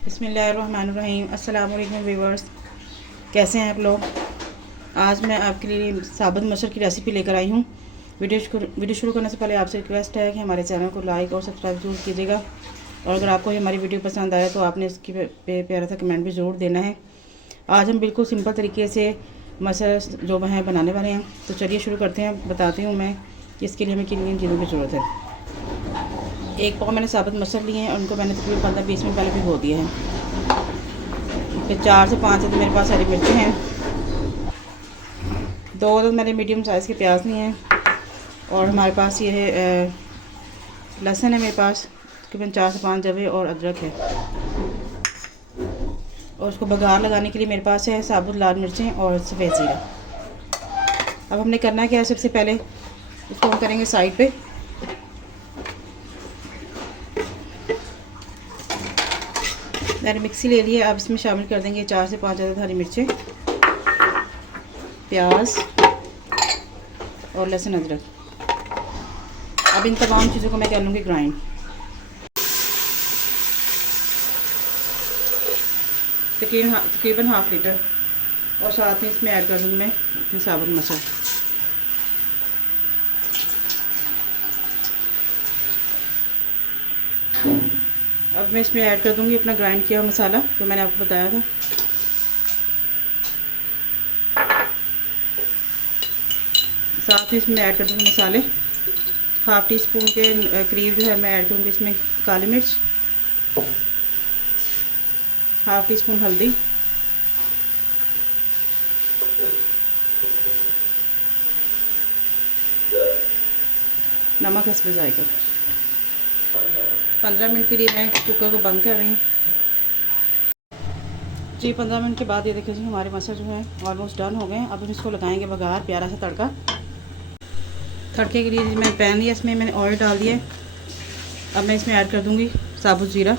बिस्मिल्लाहिर्रहमानिर्रहीम। अस्सलाम वालेकुम व्यूअर्स, कैसे हैं आप लोग। आज मैं आपके लिए साबुत मसर की रेसिपी लेकर आई हूँ। वीडियो शुरू करने से पहले आपसे रिक्वेस्ट है कि हमारे चैनल को लाइक और सब्सक्राइब जरूर कीजिएगा, और अगर आपको हमारी वीडियो पसंद आए तो आपने इसकी पे प्यारा सा कमेंट भी ज़रूर देना है। आज हम बिल्कुल सिंपल तरीके से मसर जो है बनाने वाले हैं, तो चलिए शुरू करते हैं। बताती हूँ मैं कि इसके लिए हमें किन किन चीज़ों की ज़रूरत है। एक पाव मैंने साबुत मसर लिए हैं और उनको मैंने तकरीबन 15-20 मिनट पहले भिगो दिया है। फिर 4 से 5 तो मेरे पास हरी मिर्चें हैं, 2 तो मैंने मीडियम साइज़ के प्याज लिए हैं, और हमारे पास ये है लहसुन है मेरे पास तकरीबन 4 से 5 जवे, और अदरक है। और उसको बघार लगाने के लिए मेरे पास है साबुत लाल मिर्चें और सफ़ेद ज़ीरा। अब हमने करना क्या है, सबसे पहले इसको हम करेंगे साइड पे। मैंने मिक्सी ले ली है, अब इसमें शामिल कर देंगे 4 से 5 अदद हरी मिर्चें, प्याज और लहसुन अदरक। अब इन तमाम चीज़ों को मैं कर लूँगी ग्राइंड। तकरीबन हाफ़ लीटर, और साथ में इसमें ऐड कर दूँगी मैं अपने साबुत मसर। अब मैं इसमें ऐड कर दूँगी अपना ग्राइंड किया हुआ मसाला जो मैंने आपको बताया था। साथ ही इसमें ऐड कर दूँगी मसाले। हाफ़ टी स्पून के करीब जो है मैं ऐड करूँगी इसमें काली मिर्च, हाफ़ टी स्पून हल्दी, नमक हस्बे जायका। 15 मिनट के लिए मैं कुकर को बंद कर रही हूँ जी। 15 मिनट के बाद ये देखिए जी, हमारे मसर जो है ऑलमोस्ट डन हो गए हैं। अब हम इसको लगाएंगे बघार, प्यारा सा तड़का। तड़के के लिए मैंने पैन लिया, इसमें मैंने ऑयल डाल दिया। अब मैं इसमें ऐड कर दूँगी साबुत ज़ीरा,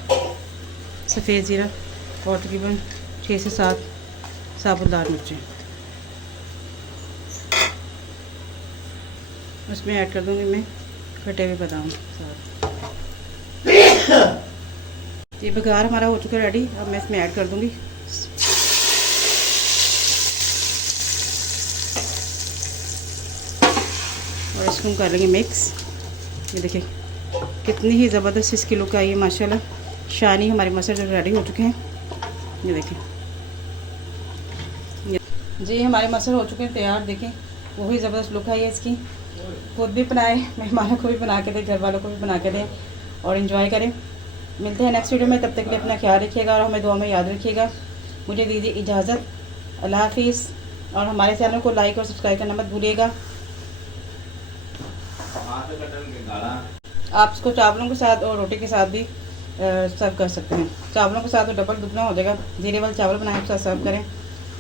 सफ़ेद ज़ीरा, और तकरीबन 6 से 7 साबुत लाल मिर्चें। उसमें ऐड कर दूँगी मैं कटे हुए बादाम। ये बघार हमारा हो चुका है रेडी। अब मैं इसमें ऐड कर दूँगी और इसको हम कर लेंगे मिक्स। ये देखिए कितनी ही ज़बरदस्त इसकी लुक आई है माशाल्लाह। शानी हमारे मसर जो रेडी हो चुके हैं, ये देखिए जी, हमारे मसर हो चुके हैं तैयार। देखें वही ज़बरदस्त लुक आई है इसकी। खुद भी बनाए, मेहमानों को भी बना के दें, घर वालों को भी बना के दें और इन्जॉय करें। मिलते हैं नेक्स्ट वीडियो में, तब तक के लिए अपना ख्याल रखिएगा और हमें दुआ में याद रखिएगा। मुझे दीजिए इजाज़त, अल्लाह हाफिज़। और हमारे चैनल को लाइक और सब्सक्राइब करना मत भूलिएगा। आप इसको चावलों के साथ और रोटी के साथ भी सर्व कर सकते हैं। चावलों के साथ तो डबल दुगना हो जाएगा। जीरे वाले चावल बनाए उसके साथ सर्व करें,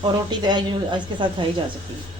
और रोटी तो इसके साथ खाई जा सकती है।